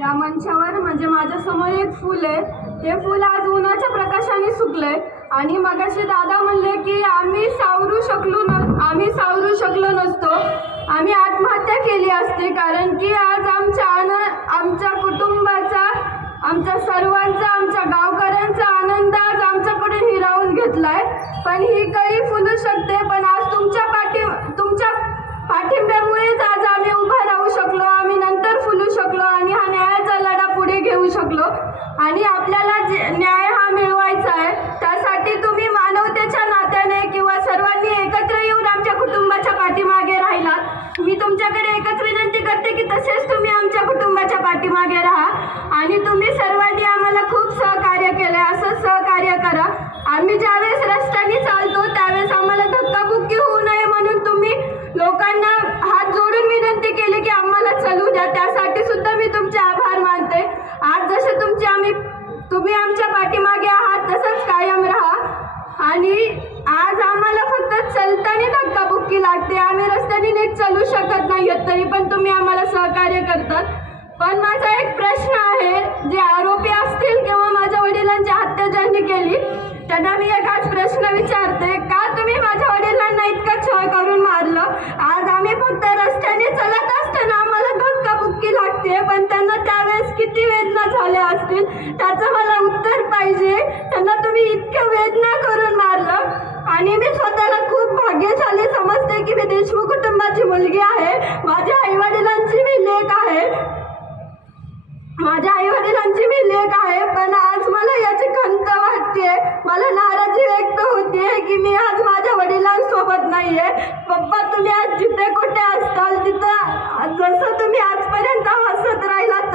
या मंचावर म्हणजे माझ्या समोर एक फूल आहे. ते फूल आज उन्हाच्या प्रकाशाने सुकले आणि मगाशी दादा म्हणले की आम्ही सावरू शकलो नसतो, आम्ही आत्महत्या केली असते, कारण की आज आमच्या कुटुंबाचा, आमच्या सर्वांचा, आमच्या गावकऱ्यांचा आनंद आज आमच्याकडून हिरावून घेतलाय. पण ही कळी फुलू शकते, पण आज तुमच्या पाठिंब्यामुळेच आज आम्ही उभा राहू शकलो, आम्ही नंतर फुलू शकलो आणि हा न्यायाचा लढा पुढे घेऊ शकलो. आणि आपल्याला न्याय हा मिळवायचा आहे, त्यासाठी तुम्ही मानवतेच्या नात्याने किंवा सर्वांनी एकत्र येऊन आमच्या कुटुंबाच्या पाठीमागे राहिलात. मी तुमच्याकडे एकच विनंती करते की तसेच तुम्ही आमच्या कुटुंबाच्या पाठीमागे राहा आणि तुम्ही सर्वांनी आम्हाला खूप सहकार्य केले, असं सहकार्य करा. आम्ही ज्यावेळेस रस्त्याने चालतो त्यावेळेस आम्हाला धक्काबुक्की होऊ नये म्हणून तुम्ही लोकांना हात जोडून विनंती केली की आम्हाला चलू द्या, त्यासाठी सुद्धा मी तुमचे आभार मानते. आज जसे तुम्ही आमच्या पाठीमागे आहात तसंच कायम राहा. आणि आज आम्हाला फक्त चलताना धक्काबुक्की लागते, आम्ही रस्त्याने नीट चालू शकत नाहीत, तरी पण तुम्ही आम्हाला सहकार्य करतात. पण माझा एक प्रश्न आहे, जे आरोपी असतील किंवा माझ्या वडिलांची हत्या ज्यांनी केली त्यांना मी एक आज प्रश्न विचारते, का तुम्ही माझ्या वडिलांना इतकं छळ करून मारलं? आज आम्ही फक्त रस्त्याने चलत असताना आम्हाला धक्काबुक्की लागते, पण त्यांना त्यावेळेस किती वेदना झाल्या असतील त्याचं मला उत्तर पाहिजे. त्यांना तुम्ही इतक्या वेदना करून मारलं. आणि मी स्वतःला खूप भाग्यशाली समजते की मी देशमुख कुटुंबाची मुलगी आहे, माझ्या आईवडिलांची मी लेक आहे, पण आज मला याची खंत वाटते, मला नाराजी व्यक्त होते की मी आज माझ्या वडिलांसोबत नाहीये. पप्पा, तुम्ही आज जिथे कुठे असताल तिथं जसं तुम्ही आजपर्यंत हसत राहिलात